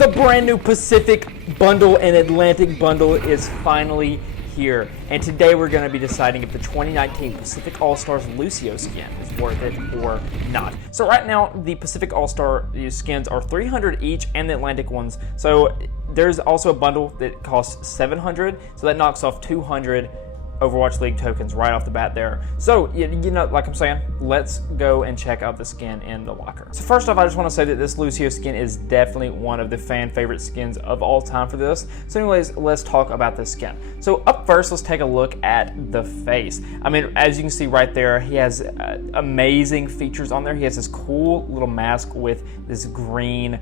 The brand new Pacific Bundle and Atlantic Bundle is finally here. And today we're going to be deciding if the 2019 Pacific All-Stars Lúcio skin is worth it or not. So right now, the Pacific All-Star skins are 300 each and the Atlantic ones. So there's also a bundle that costs 700. So that knocks off 200 Overwatch League tokens right off the bat there. So, you know, like I'm saying, let's go and check out the skin in the locker. So first off, I just want to say that this Lúcio skin is definitely one of the fan favorite skins of all time for this. So anyways, let's talk about this skin. So up first, let's take a look at the face. I mean, as you can see right there, he has amazing features on there. He has this cool little mask with this green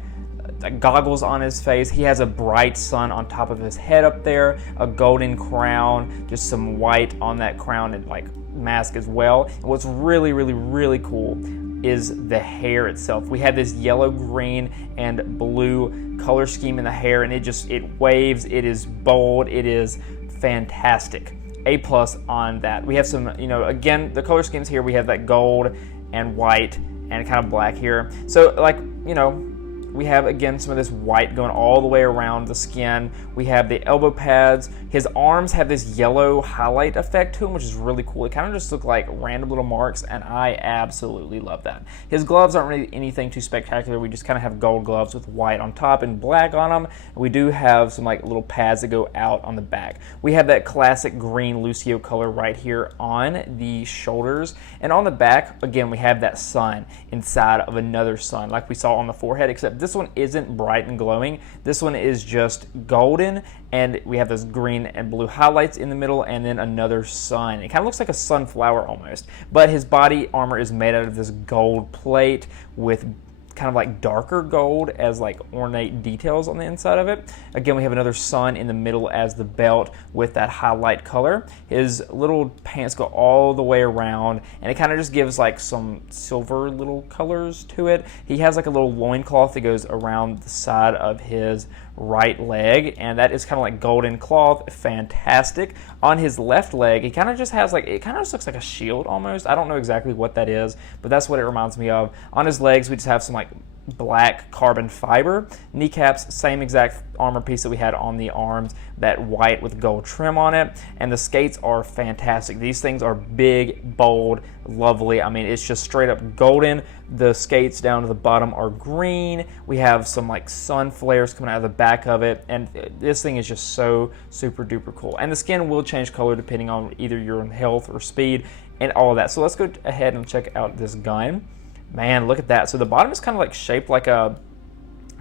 goggles on his face. He has a bright sun on top of his head up there, a golden crown, just some white on that crown and like mask as well. And what's really cool is the hair itself. We have this yellow, green, and blue color scheme in the hair, and it waves, it is bold, it is fantastic. A+ on that. We have some, you know, again, the color schemes here, we have that gold and white and kind of black here. So like, you know, we have, again, some of this white going all the way around the skin. We have the elbow pads. His arms have this yellow highlight effect to them, which is really cool. It kind of just look like random little marks, and I absolutely love that. His gloves aren't really anything too spectacular. We just kind of have gold gloves with white on top and black on them. We do have some like little pads that go out on the back. We have that classic green Lúcio color right here on the shoulders. And on the back, again, we have that sun inside of another sun, like we saw on the forehead, except this one isn't bright and glowing. This one is just golden, and we have those green and blue highlights in the middle, and then another sun. It kind of looks like a sunflower almost, but his body armor is made out of this gold plate with kind of like darker gold as like ornate details on the inside of it. Again, we have another sun in the middle as the belt with that highlight color. His little pants go all the way around, and it kind of just gives like some silver little colors to it. He has like a little loincloth that goes around the side of his right leg, and that is kind of like golden cloth. Fantastic. On his left leg, he kind of just has like, it kind of just looks like a shield almost. I don't know exactly what that is, but that's what it reminds me of. On his legs, we just have some like black carbon fiber. Kneecaps, same exact armor piece that we had on the arms, that white with gold trim on it. And the skates are fantastic. These things are big, bold, lovely. I mean, it's just straight up golden. The skates down to the bottom are green. We have some like sun flares coming out of the back of it, and this thing is just so super duper cool. And the skin will change color depending on either your health or speed and all of that. So let's go ahead and check out this gun. Man, look at that. So the bottom is kind of like shaped like a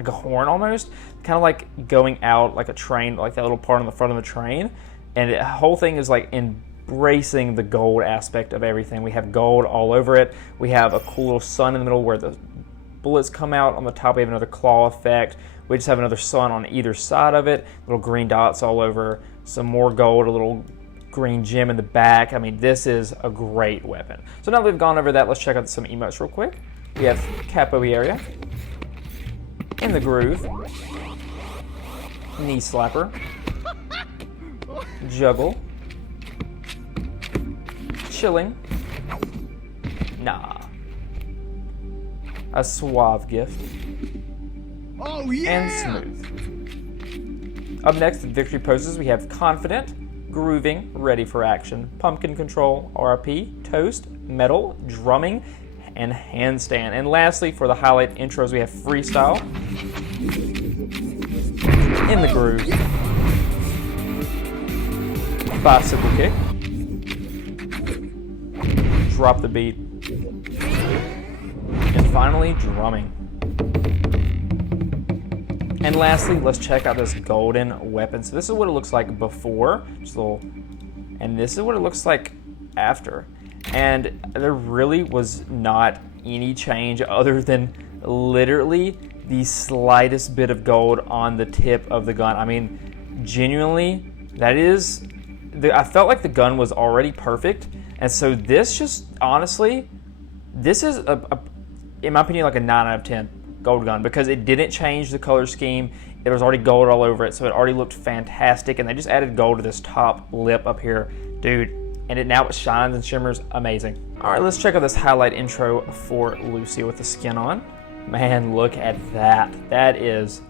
horn almost, kind of like going out like a train, like that little part on the front of the train. And the whole thing is like embracing the gold aspect of everything. We have gold all over it. We have a cool little sun in the middle where the bullets come out. On the top we have another claw effect. We just have another sun on either side of it. Little green dots all over. Some more gold, a little green gem in the back. I mean, this is a great weapon. So now that we've gone over that, let's check out some emotes real quick. We have capo area, in the groove, knee slapper, juggle, chilling, nah, a suave gift, oh, yeah! and smooth. Up next, in victory poses, we have confident, grooving, ready for action, pumpkin control, RP, toast, metal, drumming, and handstand. And lastly, for the highlight intros, we have freestyle, in the groove, bicycle kick, drop the beat, and finally, drumming. And lastly, let's check out this golden weapon. So this is what it looks like before, just a little, and this is what it looks like after. And there really was not any change other than literally the slightest bit of gold on the tip of the gun. I mean, genuinely, I felt like the gun was already perfect. And so this just, honestly, this is, in my opinion, like a 9 out of 10. Gold gun, because it didn't change the color scheme. It was already gold all over it, so it already looked fantastic, and they just added gold to this top lip up here, dude, and now it shines and shimmers amazing. All right, let's check out this highlight intro for Lúcio with the skin on. Man, look at that. That is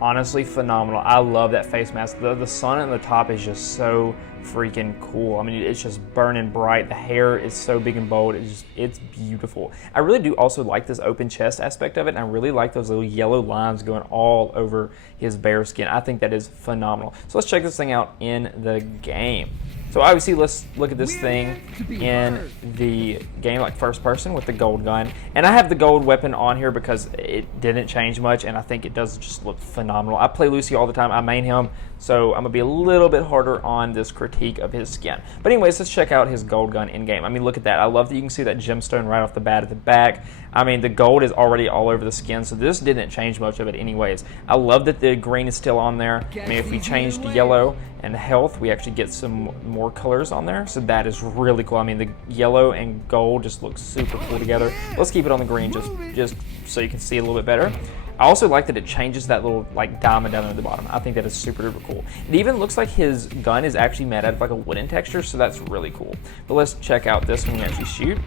honestly phenomenal. I love that face mask. The sun on the top is just so freaking cool. I mean, it's just burning bright. The hair is so big and bold. It's beautiful. I really do also like this open chest aspect of it, and I really like those little yellow lines going all over his bare skin. I think that is phenomenal. So let's check this thing out in the game. So obviously, let's look at this thing in the game, like first person with the gold gun. And I have the gold weapon on here because it didn't change much, and I think it does just look phenomenal. I play Lúcio all the time. I main him, so I'm going to be a little bit harder on this critique of his skin. But anyways, let's check out his gold gun in game. I mean, look at that. I love that you can see that gemstone right off the bat at the back. I mean, the gold is already all over the skin, so this didn't change much of it anyways. I love that the green is still on there. I mean, if we change to yellow and health, we actually get some more colors on there, so that is really cool. I mean, the yellow and gold just look super cool together. Let's keep it on the green just so you can see a little bit better. I also like that it changes that little like diamond down at the bottom. I think that is super duper cool. It even looks like his gun is actually made out of like a wooden texture, so that's really cool. But let's check out this when we actually shoot.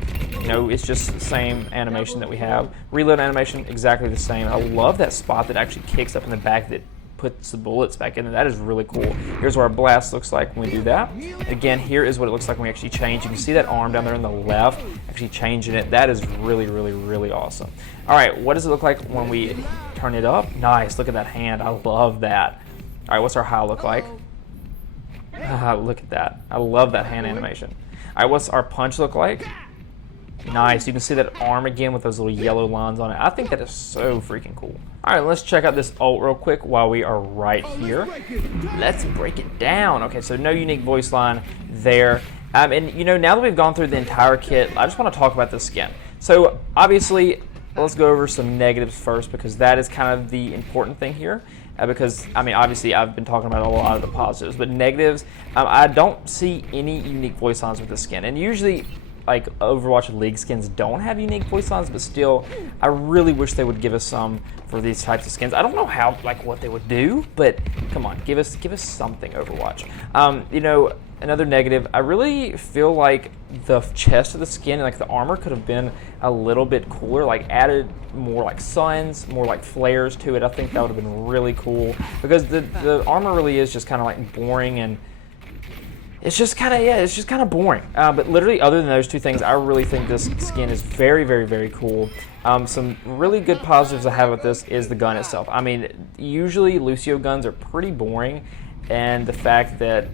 You know, it's just the same animation that we have. Reload animation, exactly the same. I love that spot that actually kicks up in the back that puts the bullets back in, and that is really cool. Here's what our blast looks like when we do that. Again, here is what it looks like when we actually change. You can see that arm down there on the left, actually changing it. That is really, really, really awesome. All right, what does it look like when we turn it up? Nice, look at that hand. I love that. All right, what's our high look like? Look at that. I love that hand animation. All right, what's our punch look like? Nice, you can see that arm again with those little yellow lines on it. I think that is so freaking cool. All right, let's check out this ult real quick while we are right here. Let's break it down. Okay, so no unique voice line there. And you know, now that we've gone through the entire kit, I just want to talk about the skin. So obviously, let's go over some negatives first, because that is kind of the important thing here. Because, I mean, obviously I've been talking about a lot of the positives, but negatives, I don't see any unique voice lines with the skin. And usually, like Overwatch League skins don't have unique voice lines, but still, I really wish they would give us some for these types of skins. I don't know how, like, what they would do, but come on, give us something, Overwatch. You know, another negative, I really feel like the chest of the skin and like the armor could have been a little bit cooler, like added more like suns, more like flares to it. I think that would have been really cool, because the armor really is just kind of like boring, and it's just kind of, yeah, it's just kind of boring. But literally, other than those two things, I really think this skin is very, very, very cool. Some really good positives I have with this is the gun itself. I mean, usually Lúcio guns are pretty boring, and the fact that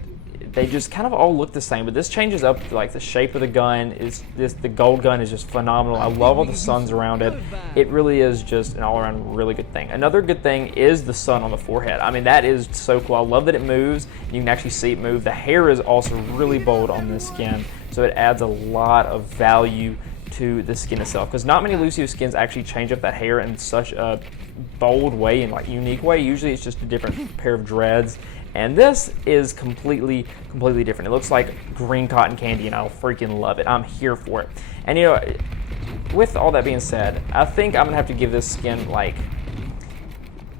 they just kind of all look the same, but this changes up. Like the shape of the gun is the gold gun is just phenomenal. I love all the suns around it. It really is just an all-around really good thing. Another good thing is the sun on the forehead. I mean, that is so cool. I love that it moves. You can actually see it move. The hair is also really bold on this skin, so it adds a lot of value to the skin itself, because not many Lúcio skins actually change up that hair in such a bold way and like unique way. Usually it's just a different pair of dreads. And this is completely different. It looks like green cotton candy, and I freaking love it. I'm here for it. And you know, with all that being said, I think I'm gonna have to give this skin like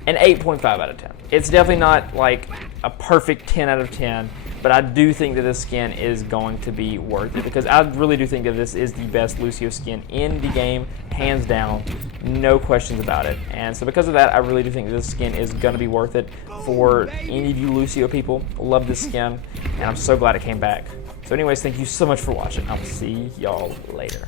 an 8.5 out of 10. It's definitely not like a perfect 10 out of 10, but I do think that this skin is going to be worth it, because I really do think that this is the best Lúcio skin in the game, hands down, no questions about it. And so because of that, I really do think that this skin is going to be worth it for any of you Lúcio people. Love this skin, and I'm so glad it came back. So anyways, thank you so much for watching. I'll see y'all later.